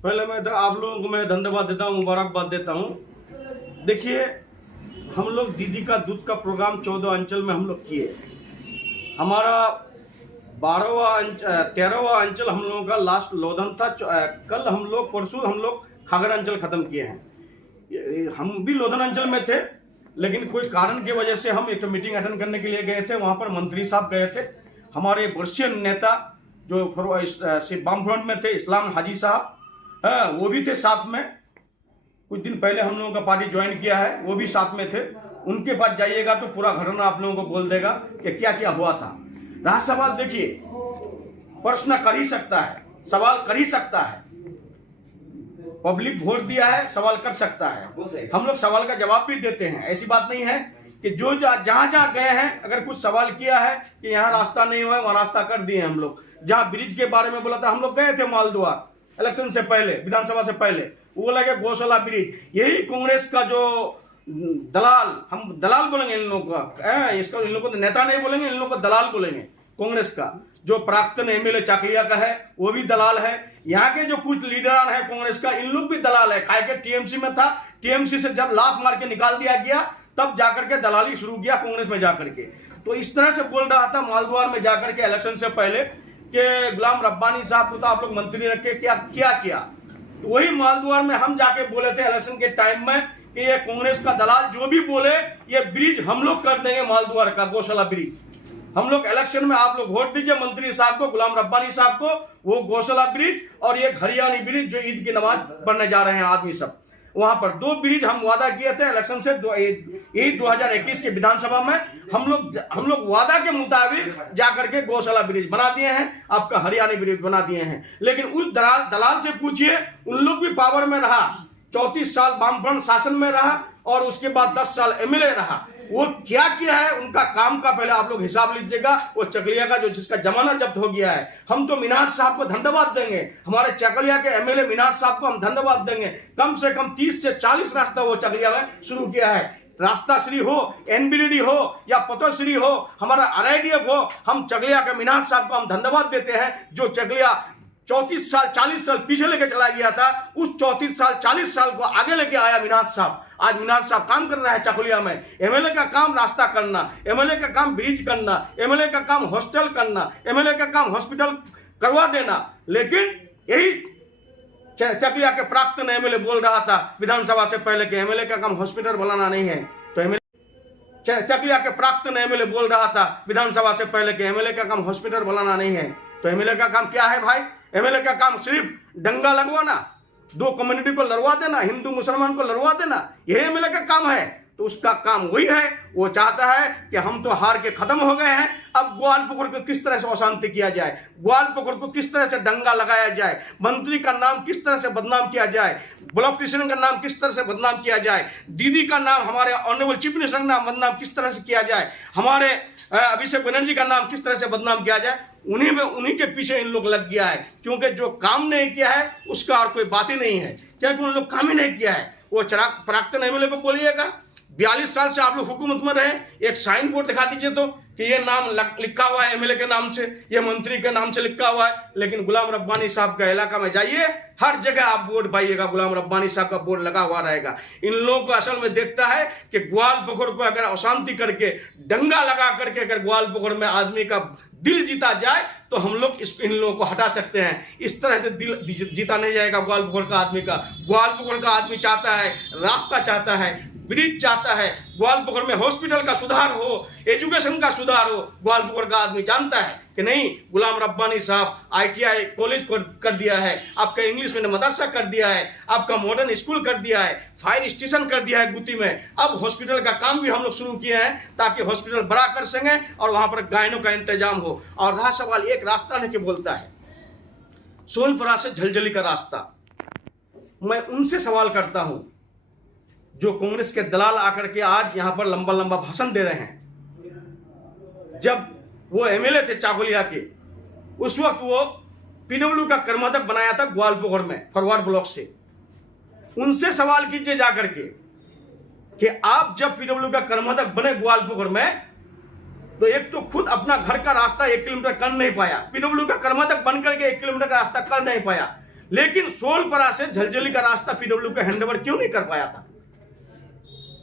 पहले मैं आप लोगों को मैं धन्यवाद देता हूँ, मुबारकबाद देता हूँ। देखिए, हम लोग दीदी का दूध का प्रोग्राम 14 अंचल में हम लोग किए। हमारा 13वां अंचल हम लोगों का लास्ट लोधन था। कल हम लोग परसों हम लोग खागर अंचल खत्म किए हैं। हम भी लोधन अंचल में थे, लेकिन कोई कारण की वजह से हम एक मीटिंग अटेंड करने के लिए गए थे। वहां पर मंत्री साहब गए थे, हमारे वरिष्ठ नेता जो वामफ्रंट में थे, इस्लाम हाजी साहब, वो भी थे साथ में। कुछ दिन पहले हम लोगों का पार्टी ज्वाइन किया है, वो भी साथ में थे। उनके पास जाइएगा तो पूरा घटना आप लोगों को बोल देगा कि क्या क्या हुआ था। रहा सवाल, देखिए, प्रश्न कर ही सकता है, सवाल कर ही सकता है। पब्लिक वोट दिया है, सवाल कर सकता है। हम लोग सवाल का जवाब भी देते हैं। ऐसी बात नहीं है कि जो जहां जहां गए हैं, अगर कुछ सवाल किया है कि यहाँ रास्ता नहीं हुआ है, वहां रास्ता कर दिए हम लोग। जहां ब्रिज के बारे में बोला था, हम लोग गए थे मालद्वार इलेक्शन से पहले, विधानसभा से पहले। वो लगे गौशाला ब्रिज, यही कांग्रेस का जो दलाल, हम दलाल बोलेंगे इन लोगों का, इसका इन लोगों को नेता नहीं बोलेंगे, इन लोगों को दलाल बोलेंगे। कांग्रेस का जो प्राक्तन एमएलए चाकलिया का है, वो भी दलाल है। यहाँ के जो कुछ लीडरान है कांग्रेस का, इन लोग भी दलाल है। काय के टीएमसी में था, टीएमसी से जब लात मार के निकाल दिया गया, तब जाकर के दलाली शुरू किया कांग्रेस में जाकर के। तो इस तरह से बोल रहा था मालद्वार में जाकर के इलेक्शन से पहले कि गुलाम रब्बानी साहब को तो आप लोग मंत्री रखे, क्या किया। तो वही मालद्वार में हम जाके बोले थे इलेक्शन के टाइम में कि ये कांग्रेस का दलाल जो भी बोले, ये ब्रिज हम लोग कर देंगे, मालद्वार का गौशाला ब्रिज। हम लोग इलेक्शन में आप लोग वोट दीजिए मंत्री साहब को, गुलाम रब्बानी साहब को, वो गौशाला ब्रिज और एक हरियाणी ब्रिज जो ईद की नमाज पढ़ने जा रहे हैं आदमी सब, वहां पर 2 ब्रिज हम वादा किए थे इलेक्शन से। 2021 के विधानसभा में हम लोग वादा के मुताबिक जाकर के गौशाला ब्रिज बना दिए हैं, आपका हरियाणी ब्रिज बना दिए हैं। लेकिन उस दलाल से पूछिए, उन लोग भी पावर में रहा, 34 साल वामफ्रंट शासन में रहा और उसके बाद 10 साल एमएलए रहा। वो क्या किया है, उनका काम का पहले आप लोग हिसाब लीजिएगा। वो चकलिया का जो जिसका जमाना जब्त हो गया है, हम तो मिनाज साहब को धन्यवाद देंगे, हमारे चकलिया के एमएलए मिनाज साहब को हम धन्यवाद देंगे। कम से कम 30 से 40 रास्ता वो चकलिया में शुरू किया है। रास्ता श्री हो, एनबीडीडी हो या पतोश्री हो, हमारा आरआईडीएफ हो, हम चकलिया के मिनाज साहब को हम धन्यवाद देते हैं। जो चकलिया 34 साल 40 साल पीछे लेके चला गया था, उस 34 साल 40 साल को आगे लेके आया मिनाज साहब। आज मिनाज साहब काम कर रहा है चकुलिया में। एमएलए का काम रास्ता करना, एमएलए का काम ब्रिज करना, एमएलए का काम हॉस्टल करना, एमएलए का काम हॉस्पिटल करवा देना। लेकिन यही चकुलिया के प्राक्तन एमएलए बोल रहा था विधानसभा से पहले कि एमएलए का काम हॉस्पिटल बनाना नहीं है। तो एमएलए चकुलिया के प्राक्तन एमएलए बोल रहा था विधानसभा से पहले कि एमएलए का काम हॉस्पिटल बनाना नहीं है। तो एमएलए का काम क्या है भाई? एमएलए का काम सिर्फ दंगा लगवाना, 2 कम्युनिटी को लड़वा देना, हिंदू मुसलमान को लड़वा देना, यही एमएलए का काम है। तो उसका काम वही है। वो चाहता है कि हम तो हार के खत्म हो गए हैं, अब ग्वालपुकुर को किस तरह से अशांति किया जाए, ग्वालपुकुर को किस तरह से दंगा लगाया जाए, मंत्री का नाम किस तरह से बदनाम किया जाए, ब्लॉक प्रेसिडेंट का नाम किस तरह से बदनाम किया जाए, दीदी का नाम, हमारे ऑनरेबल चीफ मिनिस्टर का नाम बदनाम किस तरह से किया जाए, हमारे अभिषेक बनर्जी का नाम किस तरह से बदनाम किया जाए, उन्हीं के पीछे इन लोग लग गया है। क्योंकि जो काम नहीं किया है उसका और कोई बात ही नहीं है, क्योंकि उन लोग काम ही नहीं किया है। वो प्राक्तन एमएलए को बोलिएगा, 42 साल से आप लोग हुकूमत में रहे, एक साइन बोर्ड दिखा दीजिए तो कि ये नाम लिखा हुआ है एमएलए के नाम से, ये मंत्री के नाम से लिखा हुआ है। लेकिन गुलाम रब्बानी साहब का इलाका में जाइए, हर जगह आप बोर्ड पाइएगा, गुलाम रब्बानी साहब का बोर्ड लगा हुआ रहेगा। इन लोगों को असल में देखता है कि ग्वालपुकुर को अगर अशांति करके, दंगा लगा करके अगर ग्वालपुकुर में आदमी का दिल जीता जाए तो हम लोग इन लोगों को हटा सकते हैं। इस तरह से दिल जीता नहीं जाएगा ग्वालपुकुर का आदमी का। ग्वालपुकुर का आदमी चाहता है, रास्ता चाहता है, ब्रिज चाहता है, ग्वालपुकुर में हॉस्पिटल का सुधार हो, एजुकेशन का सुधार हो। ग्वालपुकुर का आदमी जानता है कि नहीं, गुलाम रब्बानी साहब ITI कॉलेज कर दिया है, आपका इंग्लिश में मदरसा कर दिया है, आपका मॉडर्न स्कूल कर दिया है, फायर स्टेशन कर दिया है गुत्ती में। अब हॉस्पिटल का काम भी हम लोग शुरू किए हैं ताकि हॉस्पिटल बड़ा कर सकें और वहां पर गायनों का इंतजाम हो। और रहा सवाल, एक रास्ता लेके बोलता है सोनपुरा से झलझली का रास्ता, मैं उनसे सवाल करता हूं जो कांग्रेस के दलाल आकर के आज यहां पर लंबा लंबा भाषण दे रहे हैं। जब वो एमएलए थे चाकुलिया के, उस वक्त वो पीडब्ल्यू का कर्माध्यक्ष बनाया था ग्वालपुकुर में फॉरवर्ड ब्लॉक से। उनसे सवाल कीजिए जाकर के कि आप जब पीडब्ल्यू का कर्माध्यक्ष बने ग्वालपुकुर में, तो एक तो खुद अपना घर का रास्ता 1 किलोमीटर कर नहीं पाया, पीडब्ल्यू का कर्माध्यक्ष बनकर के 1 किलोमीटर का रास्ता कर नहीं पाया। लेकिन सोलपरा से झलझली का रास्ता पीडब्ल्यू का हैंडओवर क्यों नहीं कर पाया था?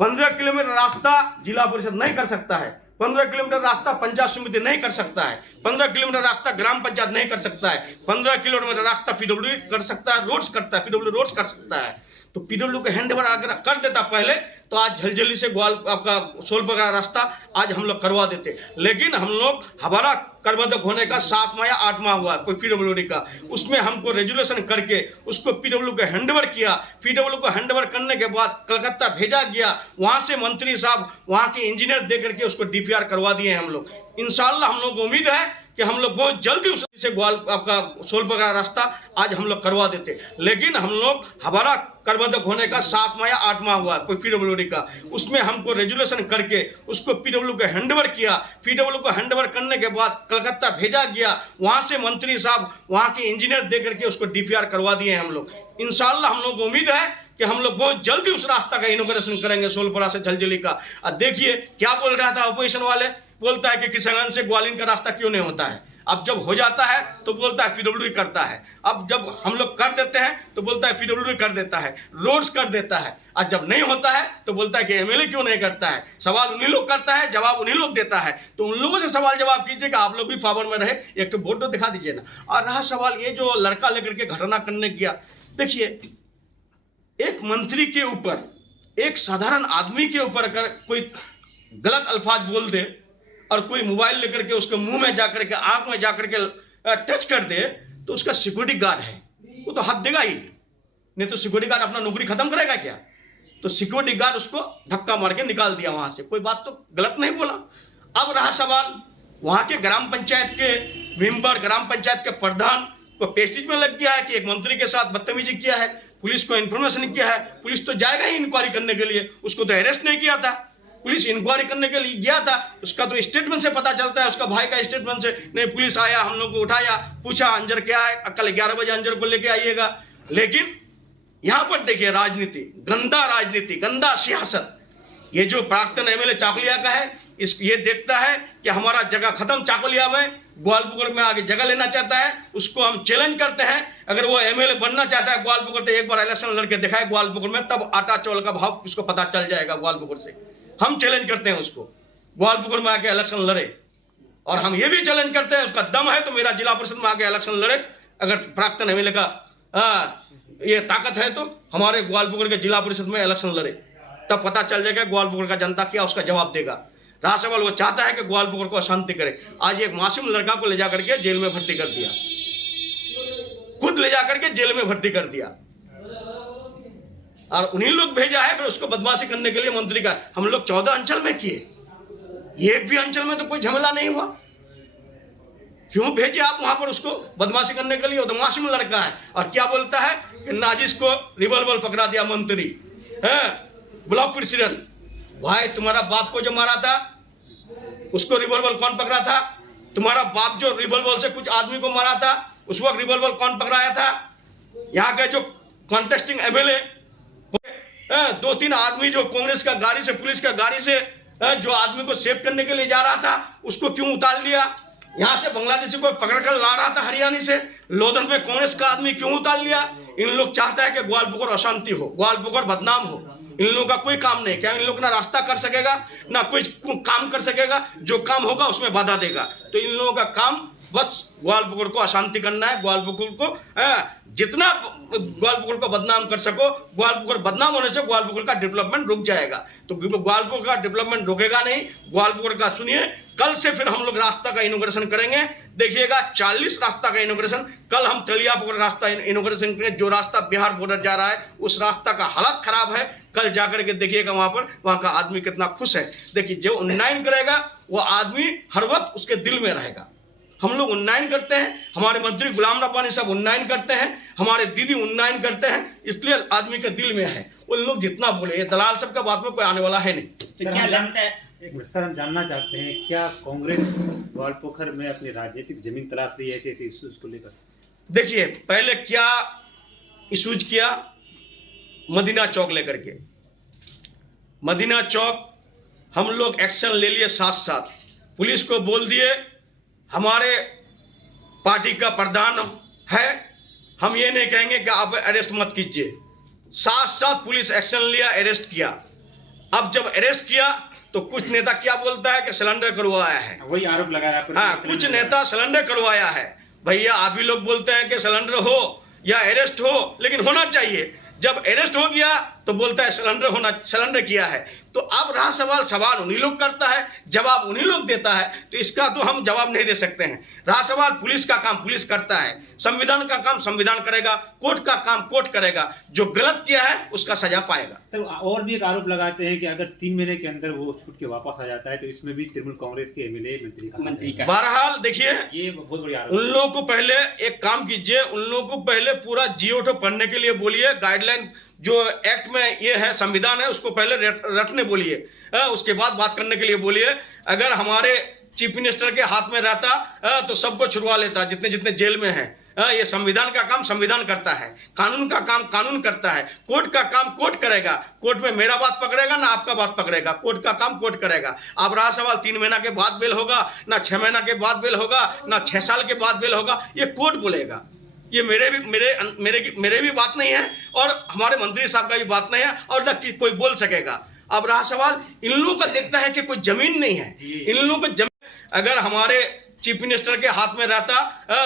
15 किलोमीटर रास्ता जिला परिषद नहीं कर सकता है, 15 किलोमीटर रास्ता पंचायत समिति नहीं कर सकता है, 15 किलोमीटर रास्ता ग्राम पंचायत नहीं कर सकता है, 15 किलोमीटर रास्ता पीडब्ल्यू कर सकता है, रोड्स करता है, पीडब्ल्यू रोड्स कर सकता है। तो पीडब्ल्यू का हैंडओवर अगर कर देता पहले तो आज झलझली से ग्वाल आपका सोलपरा का रास्ता आज हम लोग करवा देते। लेकिन हम लोग हमारा कर्मदक होने का 7 माह या 8 माह हुआ कोई पीडब्ल्यूडी का, उसमें हमको रेजुलेशन करके उसको पीडब्ल्यू को हैंडओवर किया। पीडब्ल्यू को हैंडओवर करने के बाद कलकत्ता भेजा गया, वहां से मंत्री साहब वहां के इंजीनियर दे करके उसको डीपीआर करवा दिए हम लोग। इंशाल्लाह हम लोग को उम्मीद है कि हम लोग बहुत जल्दी उससे ग्वाल आपका सोलपरा का रास्ता आज हम लोग करवा देते। लेकिन हम लोग हमारा कर्मदक होने का 7 माह या 8 माह हुआ कोई पीडब्ल्यूडी का, उसमें हमको रेजुलेशन करके उसको पीडब्ल्यू को हैंडओवर किया। पीडब्ल्यू को हैंडओवर करने के बाद कलकत्ता भेजा गया, वहां से मंत्री साहब वहां के इंजीनियर दे करके उसको डीपीआर करवा दिए हम लोग। इंशाल्लाह हम लोग को उम्मीद है कि हम लोग बहुत जल्दी उस रास्ता का इनोग्रेशन करेंगे सोलपरा से झलझली का। और देखिए क्या बोल रहा था अपोजिशन वाले, बोलता है कि किशनगंज से ग्वालियर का रास्ता क्यों नहीं होता है। अब जब हो जाता है तो बोलता है पीडब्ल्यू करता है, अब जब हम लोग कर देते हैं तो बोलता है पीडब्ल्यू कर देता है, रोड्स कर देता है, और जब नहीं होता है तो बोलता है कि एमएलए क्यों नहीं करता है। सवाल उन्हीं लोग करता है, जवाब उन्हीं लोग देता है। तो उन लोगों से सवाल जवाब कीजिए कि आप लोग भी पावर में रहे, एक तो वोट तो दिखा दीजिए ना। और रहा सवाल ये जो लड़का लेकर के घटना करने गया, देखिए एक मंत्री के ऊपर, एक साधारण आदमी के ऊपर अगर कोई गलत अल्फाज बोल दे और कोई मोबाइल लेकर के उसके मुंह में जाकर के आंख में जाकर के टच कर दे, तो उसका सिक्योरिटी गार्ड है वो तो हाथ देगा ही, नहीं तो सिक्योरिटी गार्ड अपना नौकरी खत्म करेगा क्या? तो सिक्योरिटी गार्ड उसको धक्का मार के निकाल दिया वहां से, कोई बात तो गलत नहीं बोला। अब रहा सवाल वहां के ग्राम पंचायत के मेंबर, ग्राम पंचायत के प्रधान को पेस्टिज में लग गया है कि एक मंत्री के साथ बदतमीजी किया है, पुलिस को इन्फॉर्मेशन किया है। पुलिस तो जाएगा ही इंक्वायरी करने के लिए, उसको तो अरेस्ट नहीं किया था, पुलिस इंक्वायरी करने के लिए गया था। उसका तो स्टेटमेंट से पता चलता है, उसका भाई का स्टेटमेंट से, नहीं पुलिस आया, हम लोग को उठाया, पूछा अंजर क्या है, कल 11 बजे अंजर को लेके आइएगा। लेकिन यहां पर देखिए राजनीति, गंदा राजनीति, गंदा सियासत। ये जो प्राक्तन एमएलए चाकुलिया का है, ये देखता है कि हमारा जगह खत्म चाकुलिया में, ग्वालपुर में आगे जगह लेना चाहता है, उसको हम चैलेंज करते हैं। अगर वो एमएलए बनना चाहता है ग्वालपुर, तो एक बार इलेक्शन लड़के दिखाए ग्वालपुर में, तब आटा चावल का भाव उसको पता चल जाएगा। ग्वालपुर से हम चैलेंज करते हैं उसको, ग्वालपुर में आके इलेक्शन लड़े। और हम ये भी चैलेंज करते हैं, उसका दम है तो मेरा जिला परिषद में आके इलेक्शन लड़े। अगर प्राक्तन एमएलए का ये ताकत है तो हमारे ग्वालपुर के जिला परिषद में इलेक्शन लड़े, तब पता चल जाएगा ग्वालपुर का जनता क्या उसका जवाब देगा। रहा सवाल वो चाहता है कि ग्वालपुर को अशांति करे। आज एक मासूम लड़का को ले जाकर के जेल में भर्ती कर दिया, खुद ले जाकर के जेल में भर्ती कर दिया, और उन्हीं लोग भेजा है फिर उसको बदमाशी करने के लिए मंत्री का। हम लोग 14 अंचल में किए, एक भी अंचल में तो कोई झमेला नहीं हुआ, क्यों भेजे आप वहां पर उसको बदमाशी करने के लिए? वो तो मासूम लड़का है। और क्या बोलता है कि नाजिश को रिवॉल्वर पकड़ा दिया मंत्री है, ब्लॉक प्रेसिडेंट। भाई तुम्हारा बाप को जो मारा था उसको रिवॉल्वर कौन पकड़ा था? तुम्हारा बाप जो रिवॉल्वर से कुछ आदमी को मारा था उस वक्त रिवॉल्वर कौन पकड़ाया था? यहाँ के जो कॉन्टेस्टिंग एमएलए 2-3 आदमी जो कांग्रेस का गाड़ी से, पुलिस का गाड़ी से जो आदमी को सेव करने के लिए जा रहा था उसको क्यों उतार लिया? यहाँ से बांग्लादेशी को पकड़कर ला रहा था हरियाणा से, लोधन में कांग्रेस का आदमी क्यों उतार लिया? इन लोग चाहता है कि ग्वालपुर अशांति हो, ग्वालपुर बदनाम हो। इन लोगों का कोई काम नहीं, क्या इन लोग ना रास्ता कर सकेगा ना कोई काम कर सकेगा, जो काम होगा उसमें बाधा देगा। तो इन लोगों का काम बस ग्वालपुर को अशांति करना है, ग्वालपुर को जितना ग्वालपुर को बदनाम कर सको। ग्वालपुर बदनाम होने से ग्वालपुर का डेवलपमेंट रुक जाएगा, तो ग्वालपुर का डेवलपमेंट रुकेगा नहीं। ग्वालपुर का सुनिए, कल से फिर हम लोग रास्ता का इनोग्रेशन करेंगे, देखिएगा 40 रास्ता का इनोग्रेशन। कल हम तलियापुर रास्ता इनोग्रेशन करेंगे, जो रास्ता बिहार बॉर्डर जा रहा है उस रास्ता का हालत खराब है। कल जाकर के देखिएगा वहां पर, वहां का आदमी कितना खुश है। देखिए जो उन्नयन करेगा वो आदमी हर वक्त उसके दिल में रहेगा। हम लोग उन्नयन करते हैं, हमारे मंत्री गुलाम रब्बानी साहब उन्नयन करते हैं, हमारे दीदी उन्नयन करते हैं, इसलिए आदमी के दिल में है। उन लोग जितना बोले, ये दलाल सब का बात में कोई आने वाला है नहीं। तो क्या लगता है, एक मिनट सर, हम जानना चाहते हैं क्या कांग्रेस ग्वालपोखर में अपनी राजनीतिक जमीन तलाश रही है ऐसे इश्यूज को लेकर? देखिए पहले क्या इशूज किया, मदीना चौक लेकर के, मदीना चौक हम लोग एक्शन ले लिए, साथ साथ पुलिस को बोल दिए, हमारे पार्टी का प्रधान है हम ये नहीं कहेंगे कि आप अरेस्ट मत कीजिए। साथ साथ पुलिस एक्शन लिया, अरेस्ट किया। अब जब अरेस्ट किया तो कुछ नेता क्या बोलता है कि सिलेंडर करवाया है, वही आरोप लगाया आप पर। हाँ, कुछ नेता सिलेंडर करवाया है। भैया आप ही लोग बोलते हैं कि सिलेंडर हो या अरेस्ट हो, लेकिन होना चाहिए। जब अरेस्ट हो गया तो बोलता है सिलेंडर किया है। तो अब रहा सवाल उन्हीं लोग करता है, जवाब उन्हीं लोग देता है, तो इसका तो हम जवाब नहीं दे सकते हैं। रहा सवाल पुलिस का काम पुलिस करता है, संविधान का काम संविधान करेगा, कोर्ट का काम कोर्ट करेगा। जो गलत किया है उसका सजा पाएगा। सर और भी एक आरोप लगाते हैं कि अगर 3 महीने के अंदर वो छूट के वापस आ जाता है तो इसमें भी तृणमूल कांग्रेस के एमएलए मंत्री का बहरहाल देखिए, ये बहुत बड़ी आरोप। उन लोगों को पहले एक काम कीजिए, उन लोगों को पहले पूरा जियो पढ़ने के लिए बोलिए। गाइडलाइन जो एक्ट में ये है, संविधान है, उसको पहले रटने बोलिए, उसके बाद बात करने के लिए बोलिए। अगर हमारे चीफ मिनिस्टर के हाथ में रहता तो सबको छुड़वा लेता, जितने जितने जेल में है। ये संविधान का काम संविधान करता है, कानून का काम कानून करता है, कोर्ट का काम कोर्ट करेगा। कोर्ट में मेरा बात पकड़ेगा ना आपका बात पकड़ेगा, कोर्ट का काम कोर्ट करेगा। अब रहा सवाल 3 महीना के बाद बेल होगा ना 6 महीना के बाद बेल होगा ना 6 साल के बाद बेल होगा, ये कोर्ट बोलेगा। ये मेरे भी बात नहीं है और हमारे मंत्री साहब का भी बात नहीं है और न कि कोई बोल सकेगा। अब रहा सवाल इन लोगों का देखता है कि कोई जमीन नहीं है, इन लोगों को जमीन अगर हमारे चीफ मिनिस्टर के हाथ में रहता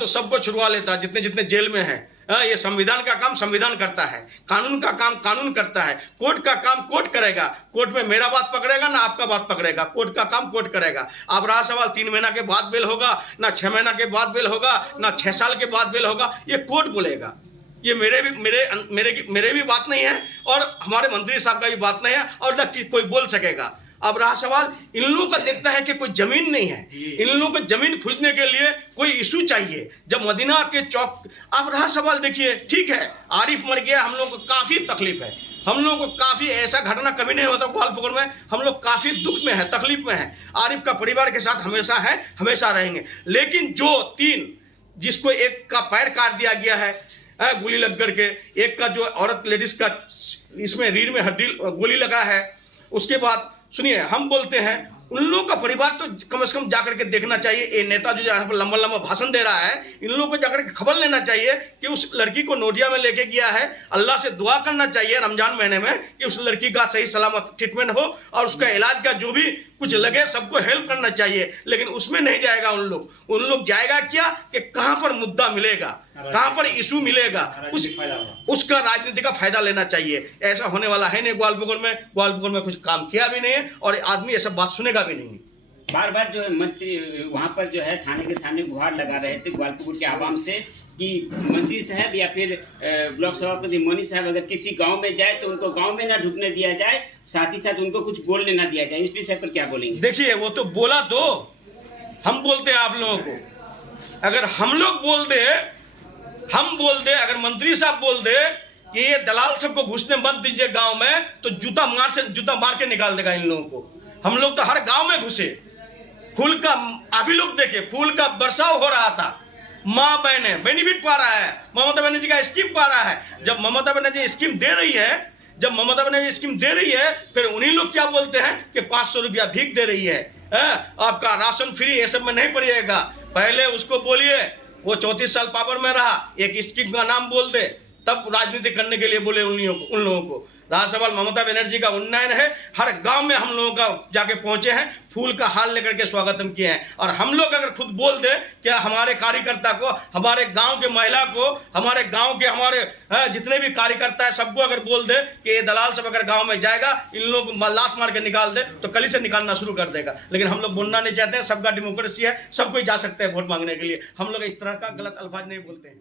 तो सबको छुड़वा लेता, जितने जितने जेल में है। ये संविधान का काम संविधान करता है, कानून का काम कानून करता है, कोर्ट का काम कोर्ट करेगा। कोर्ट में मेरा बात पकड़ेगा ना आपका बात पकड़ेगा, कोर्ट का काम कोर्ट करेगा। अब रहा सवाल 3 महीना के बाद बेल होगा ना 6 महीना के बाद बेल होगा ना 6 साल के बाद बेल होगा, ये कोर्ट बोलेगा। ये मेरे भी बात नहीं है और हमारे मंत्री साहब का भी बात नहीं है और न कि कोई बोल सकेगा। अब रहा सवाल इन लोगों का देखता है कि कोई जमीन नहीं है, इन लोगों को जमीन खोजने के लिए कोई इशू चाहिए। जब मदीना के चौक, अब रहा सवाल देखिए, ठीक है आरिफ मर गया, हम लोग को काफी तकलीफ है, हम लोगों को काफी ऐसा घटना कभी नहीं होता ग्वालपुर में, हम लोग काफी दुख में है, तकलीफ में है। आरिफ का परिवार के साथ हमेशा है, हमेशा रहेंगे। लेकिन जो 3 जिसको एक का पैर काट दिया गया है गोली लग करके, एक का जो औरत लेडीज का इसमें रीढ़ में हड्डी गोली लगा है, उसके बाद सुनिए हम बोलते हैं उन लोगों का परिवार तो कम से कम जाकर के देखना चाहिए। ये नेता जो यहाँ पर लंबा लंबा भाषण दे रहा है, इन लोगों को जाकर के खबर लेना चाहिए कि उस लड़की को नोटिया में लेके गया है। अल्लाह से दुआ करना चाहिए रमजान महीने में कि उस लड़की का सही सलामत ट्रीटमेंट हो और उसका इलाज का जो भी कुछ लगे सबको हेल्प करना चाहिए। लेकिन उसमें नहीं जाएगा उन लोग जाएगा क्या कि कहाँ पर मुद्दा मिलेगा, कहाँ पर इशू मिलेगा, उसका राजनीति का फायदा लेना चाहिए। ऐसा होने वाला है नहीं। ग्वालपुर में कुछ काम किया भी नहीं है और आदमी ऐसा बात सुनेगा भी नहीं। बार बार जो है मंत्री वहाँ पर जो है थाने के सामने गुहार लगा रहे थे ग्वालपुर के आवाम से कि मंत्री साहब या फिर ब्लॉक सभापति मोनी साहब अगर किसी गांव में जाए तो उनको गांव में ना ढुकने दिया जाए, साथ ही साथ उनको कुछ बोलने ना दिया जाए। इस विषय पर क्या बोलेंगे? देखिए वो तो बोला, तो हम बोलते हैं आप लोगों को, अगर हम लोग बोल दे, अगर मंत्री साहब बोल दे कि ये दलाल सबको घुसने मत दीजिए गांव में, तो जूता मार के निकाल देगा इन लोगों को। हम लोग तो हर गांव में घुसे, फूल का अभी लोग देखे फूल का बरसाव हो रहा था, माँ बहने बेनिफिट पा रहा है, ममता बनर्जी का स्कीम पा रहा है। जब ममता बनर्जी स्कीम दे रही है, फिर उन्हीं लोग क्या बोलते हैं कि 500 रुपया भीख दे रही है, आपका राशन फ्री, ये सब में नहीं पड़िएगा। पहले उसको बोलिए, वो 34 साल पावर में रहा, एक स्कीम का नाम बोल दे, तब राजनीति करने के लिए बोले उन लोगों को। रहा सवाल ममता बनर्जी का उन्नयन है, हर गांव में हम लोगों का जाके पहुंचे हैं, फूल का हार लेकर के स्वागतम किए हैं। और हम लोग अगर खुद बोल दे क्या हमारे कार्यकर्ता को, हमारे गांव के महिला को, हमारे गांव के हमारे जितने भी कार्यकर्ता है सबको अगर बोल दे कि ये दलाल सब अगर गांव में जाएगा इन लोग लात मार के निकाल दे, तो कल ही से निकालना शुरू कर देगा। लेकिन हम लोग बोलना नहीं चाहते हैं, सबका डेमोक्रेसी है, सब कोई जा सकते हैं वोट मांगने के लिए। हम लोग इस तरह का गलत अल्फाज नहीं बोलते हैं।